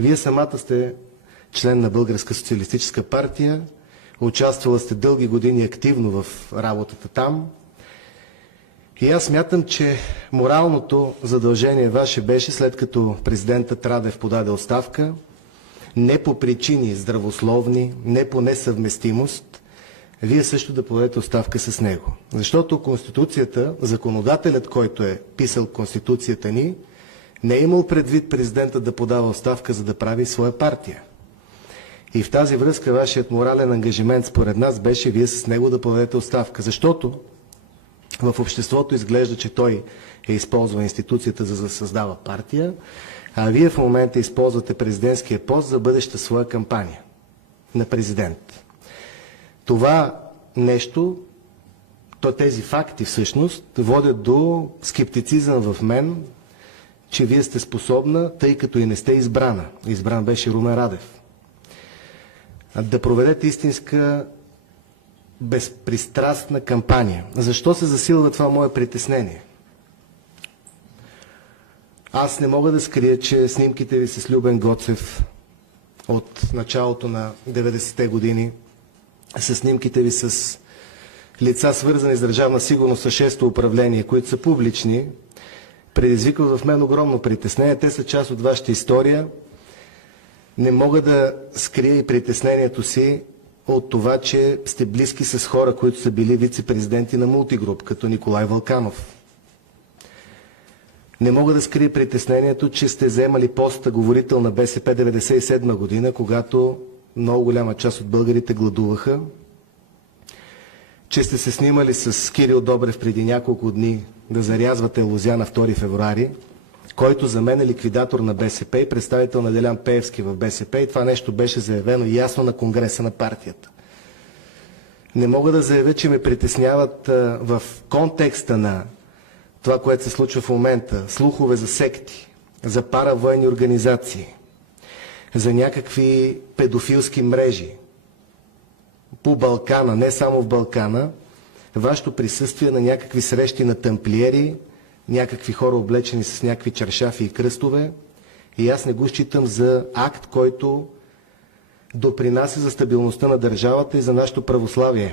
Вие самата сте член на Българска социалистическа партия, участвала сте дълги години активно в работата там. И аз смятам, че моралното задължение ваше беше, след като президентът Радев подаде оставка, не по причини здравословни, не по несъвместимост, вие също да подадете оставка с него. Защото Конституцията, законодателят, който е писал Конституцията ни, не е имал предвид президента да подава оставка, за да прави своя партия. И в тази връзка вашият морален ангажимент според нас беше вие с него да подадете оставка. Защото в обществото изглежда, че той е използвал институцията за да създава партия, а вие в момента използвате президентския пост за бъдеща своя кампания на президент. Това нещо, тези факти всъщност водят до скептицизъм в мен, че вие сте способна, тъй като и не сте избрана. Избран беше Румен Радев. Да проведете истинска безпристрастна кампания. Защо се засилва това мое притеснение? Аз не мога да скрия, че снимките ви с Любен Гоцев от началото на 90-те години, с снимките ви с лица, свързани с държавна сигурност, с 6-то управление, които са публични, предизвикват в мен огромно притеснение. Те са част от вашата история. Не мога да скрия и притеснението си от това, че сте близки с хора, които са били вице-президенти на Мултигруп, като Николай Вълканов. Не мога да скрия притеснението, че сте заемали поста говорител на БСП 1997 година, когато много голяма част от българите гладуваха, че сте се снимали с Кирил Добрев преди няколко дни да зарязвате Лозя на 2 февруари, който за мен е ликвидатор на БСП и представител на Делян Пеевски в БСП, и това нещо беше заявено ясно на конгреса на партията. Не мога да заявя, че ме притесняват в контекста на това, което се случва в момента, слухове за секти, за паравоенни организации, за някакви педофилски мрежи по Балкана, не само в Балкана, вашето присъствие на някакви срещи на тамплиери, някакви хора облечени с някакви чаршафи и кръстове, и аз не го считам за акт, който допринася за стабилността на държавата и за нашето православие.